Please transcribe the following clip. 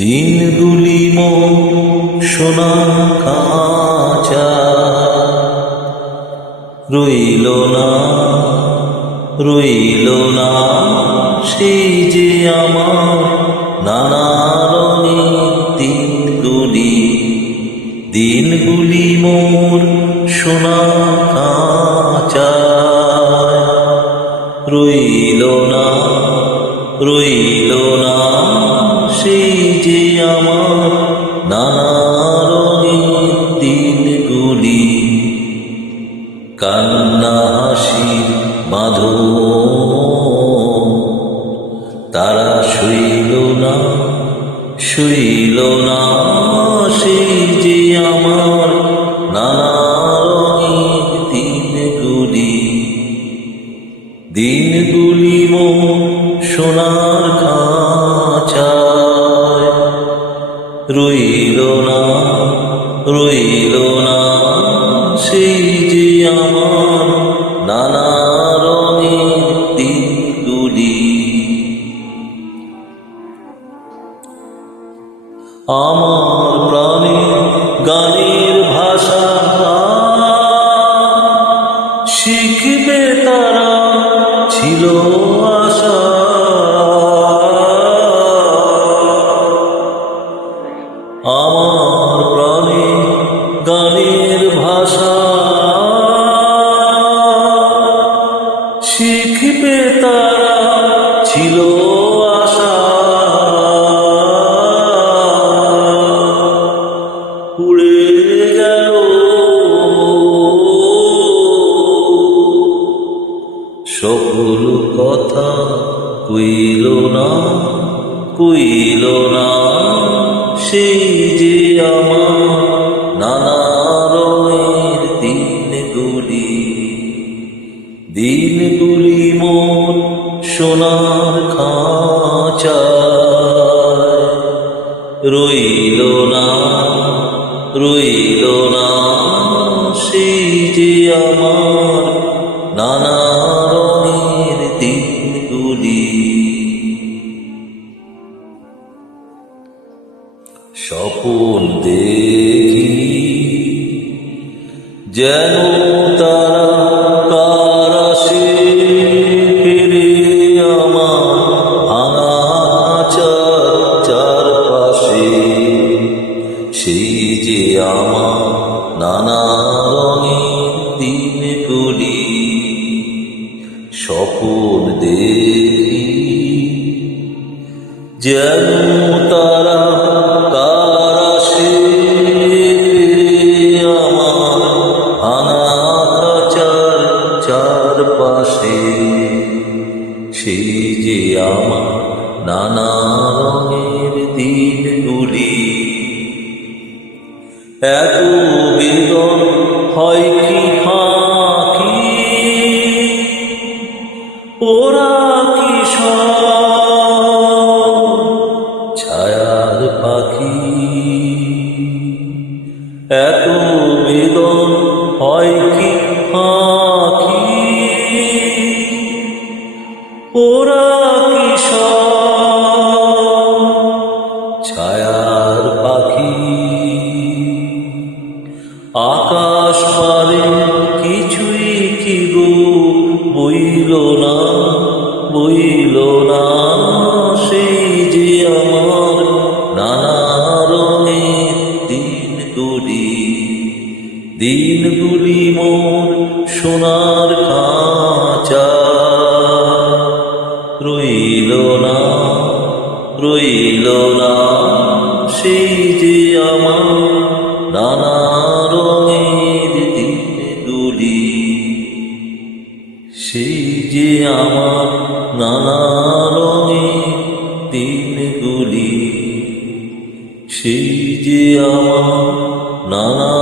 দিনগুলি মোর সোনা খাঁচা, রইল না সেই যে আমার নানা রঙের দিনগুলি মোর সোনা খাঁচা, রইল না সেই যে আমার নানা রঙের দিনগুলি। কান্না হাসির বাঁধন তারা শুইল না সেই যে আমার নানা রঙের দিনগুলি মোর সোনার খাঁচায়, রইল না সেই যে আমার নানা রঙের দিনগুলি। আমার প্রাণে গানের ভাষা শিখবে তারা ছিল আশা, আমার প্রাণে গানের ভাষা শিখবে তারা ছিল আশা। উড়ে গেল সকল কথা, কইল না সেই যে আমার নানা রঙের দিনগুলি মোর সোনার খাঁচায়, রইল না সেই যে আমার নানা রঙের দিনগুলি। স্বপন দেখি যেন তারা কার আসে ফিরে আমার ভাঙা চারপাশে, সেই যে আমার নানা রঙের দিনগুলি। স্বপন দেখি যেন তারা কার আসে ফিরে আমার ভাঙা চারপাশে, সেই যে আমার নানা রঙের দিনগুলি। এত বেদন হয় কি ফাঁকি, ওরা কি সব ছায়ার পাখি। এত বেদন হয় কি ফাঁকি, ওরা কি সব ছায়ার পাখি। আকাশ পারে কিছুই কি গো বইল না সেই যে আমার নানা রঙের দিনগুলি মোর সোনার খাঁচা, রইল না সেই যে আমার নানা রঙের দিনগুলি, সেই যে আমার নানা রঙের দিনগুলি, সেই যে আমার নানা